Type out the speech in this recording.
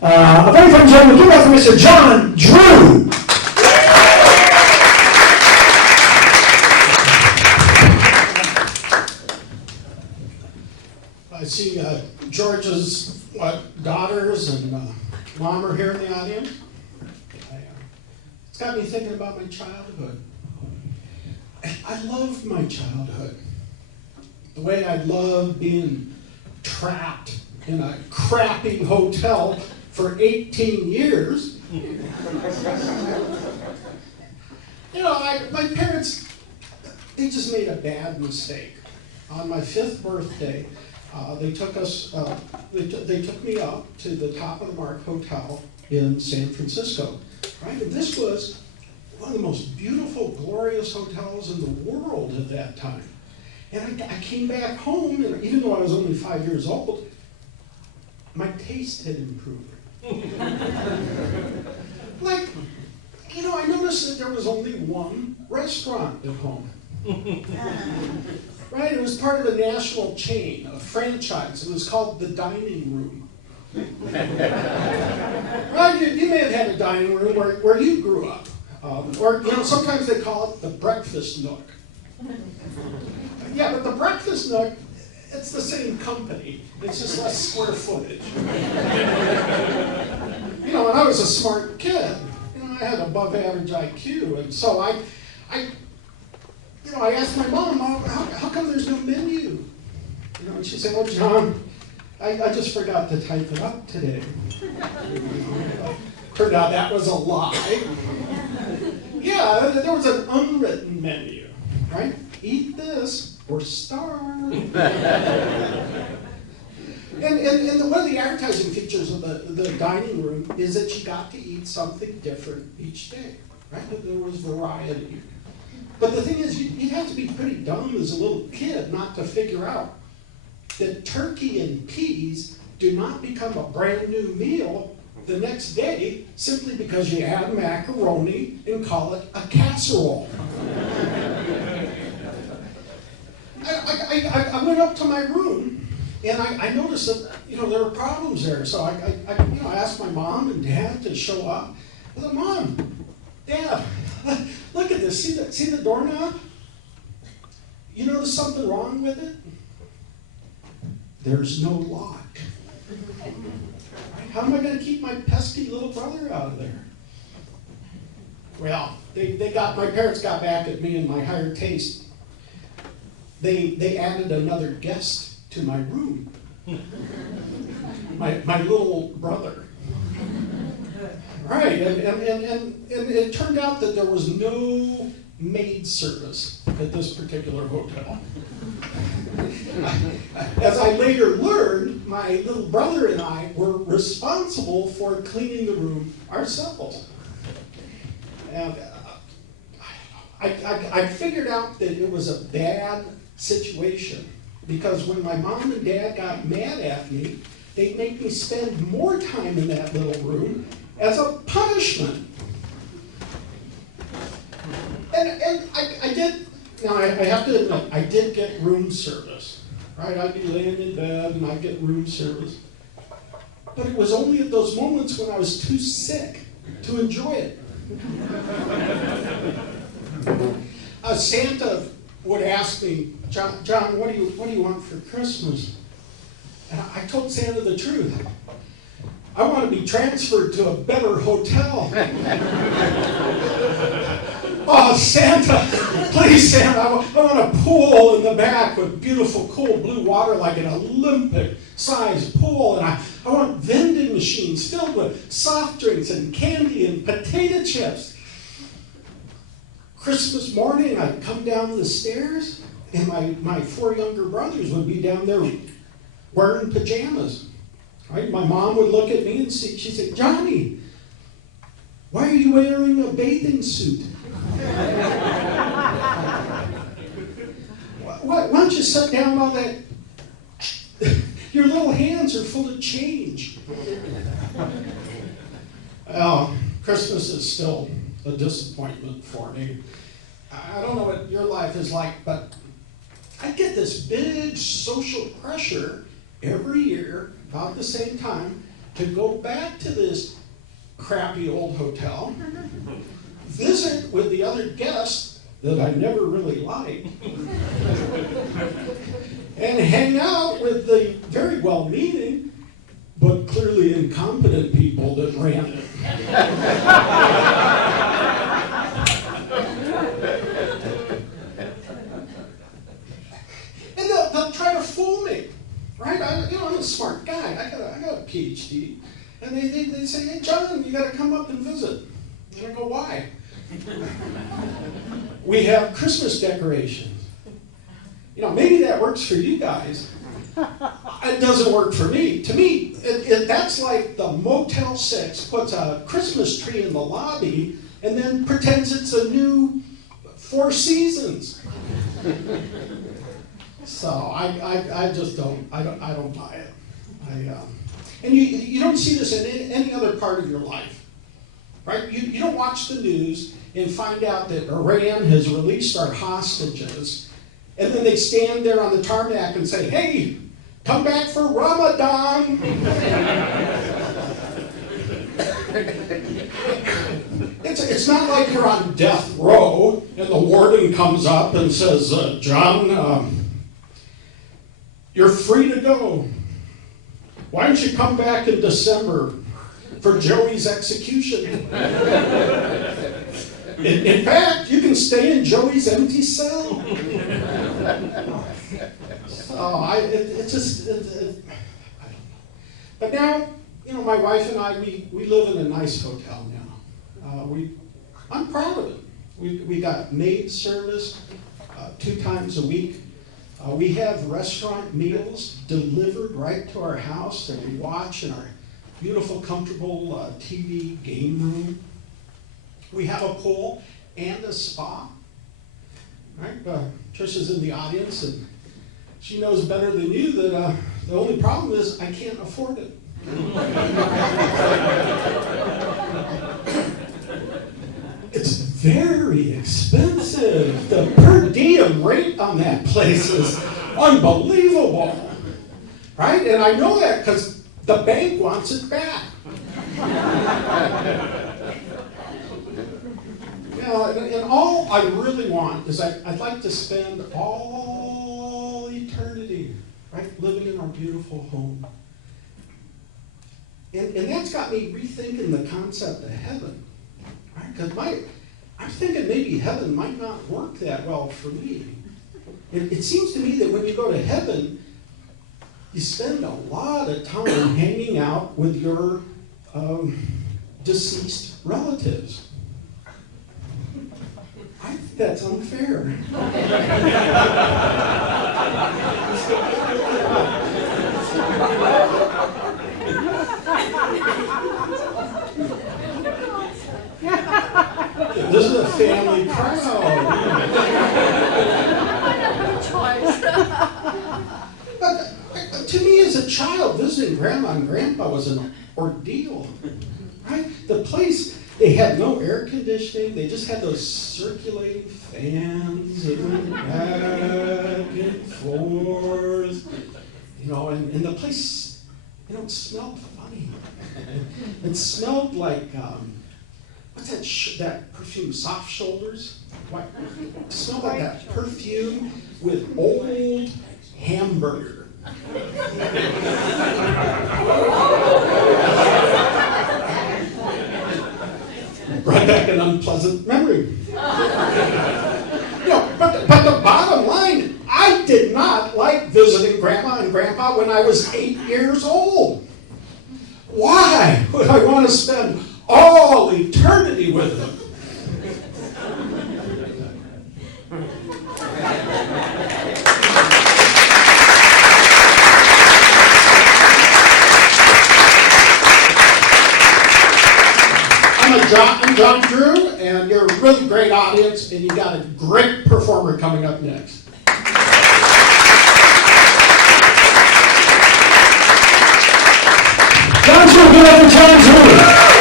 A very fine gentleman, give it up for Mr. John Drew. I see George's daughters and mom are here in the audience. It's got me thinking about my childhood. I loved my childhood. The way I loved being trapped in a crappy hotel for 18 years. My parents, they just made a bad mistake. On my 5th birthday, they took me up to the Top of the Mark Hotel in San Francisco, right? And this was one of the most beautiful, glorious hotels in the world at that time. And I came back home, and even though I was only 5 years old, my taste had improved. I noticed that there was only one restaurant at home. Right? It was part of a national chain, a franchise. It was called the Dining Room. Right? You may have had a dining room where you grew up. Or sometimes they call it the breakfast nook. Yeah, but the breakfast nook, it's the same company. It's just less square footage. When I was a smart kid, I had above average IQ, and so I asked my mom, how come there's no menu? And she said, "Oh, John, I just forgot to type it up today." Turned out that was a lie. Yeah, there was an unwritten menu, right? Eat this or starve. And one of the advertising features of the dining room is that you got to eat something different each day, right? That there was variety. But the thing is, you'd have to be pretty dumb as a little kid not to figure out that turkey and peas do not become a brand new meal the next day simply because you add macaroni and call it a casserole. I went up to my room and I noticed that there were problems there. So I asked my mom and dad to show up. I said, "Mom, Dad, look at this. See the doorknob? You notice something wrong with it? There's no lock. How am I going to keep my pesky little brother out of there?" Well, my parents got back at me and my higher taste. They added another guest to my room. My little brother. Right, and it turned out that there was no maid service at this particular hotel. As I later learned, my little brother and I were responsible for cleaning the room ourselves. And I figured out that it was a bad situation because when my mom and dad got mad at me, they'd make me spend more time in that little room as a punishment. And I did, I have to admit, I did get room service, right? I'd be laying in bed and I'd get room service. But it was only at those moments when I was too sick to enjoy it. Santa would ask me, John, what do you want for Christmas? And I told Santa the truth. I want to be transferred to a better hotel. Oh, Santa, please, Santa, I want a pool in the back with beautiful, cool blue water like an Olympic-sized pool. And I want vending machines filled with soft drinks and candy and potato chips. Christmas morning, I'd come down the stairs, and my 4 younger brothers would be down there wearing pajamas. Right? My mom would look at me and she'd say, "Johnny, why are you wearing a bathing suit? Why don't you sit down while your little hands are full of change?" Well, Christmas is still a disappointment for me. I don't know what your life is like, but I get this big social pressure every year about the same time to go back to this crappy old hotel, visit with the other guests that I never really liked, and hang out with the very well-meaning but clearly incompetent people that ran it. And they'll try to fool me, right? I'm a smart guy. I got a PhD. And they say, hey, John, you got to come up and visit. And I go, why? We have Christmas decorations. Maybe that works for you guys. It doesn't work for me. To me, that's like the Motel 6 puts a Christmas tree in the lobby and then pretends it's a new Four Seasons. So I just don't buy it. And you don't see this in any other part of your life, right? You don't watch the news and find out that Iran has released our hostages, and then they stand there on the tarmac and say, hey, come back for Ramadan. It's not like you're on death row and the warden comes up and says, John, you're free to go. Why don't you come back in December for Joey's execution? In fact, you can stay in Joey's empty cell. It's just, I don't know. But now, my wife and I, we live in a nice hotel now. I'm proud of it. We got maid service 2 times a week. We have restaurant meals delivered right to our house that we watch in our beautiful, comfortable TV game room. We have a pool and a spa. Right? Trisha's in the audience, and she knows better than you that the only problem is I can't afford it. It's very expensive. The per diem rate on that place is unbelievable, right? And I know that because the bank wants it back. And all I really want is I'd like to spend all eternity, right, living in our beautiful home. And that's got me rethinking the concept of heaven. Because I'm thinking maybe heaven might not work that well for me. It seems to me that when you go to heaven, you spend a lot of time hanging out with your deceased relatives. I think that's unfair. This is a family crowd. But to me, as a child, visiting Grandma and Grandpa was an ordeal. Right? The place, they had no air conditioning. They just had those circulating fans that went back and forth. And the place, it smelled funny. It smelled like, what's that perfume, Soft Shoulders? What? It smelled like that perfume with old hamburger. Brought back an unpleasant memory. But the bottom line, I did not like visiting Grandma and Grandpa when I was 8 years old. Why would I want to spend all eternity with them? I'm John Drew, and you're a really great audience, and you got a great performer coming up next. John Drew, give it up for John Drew.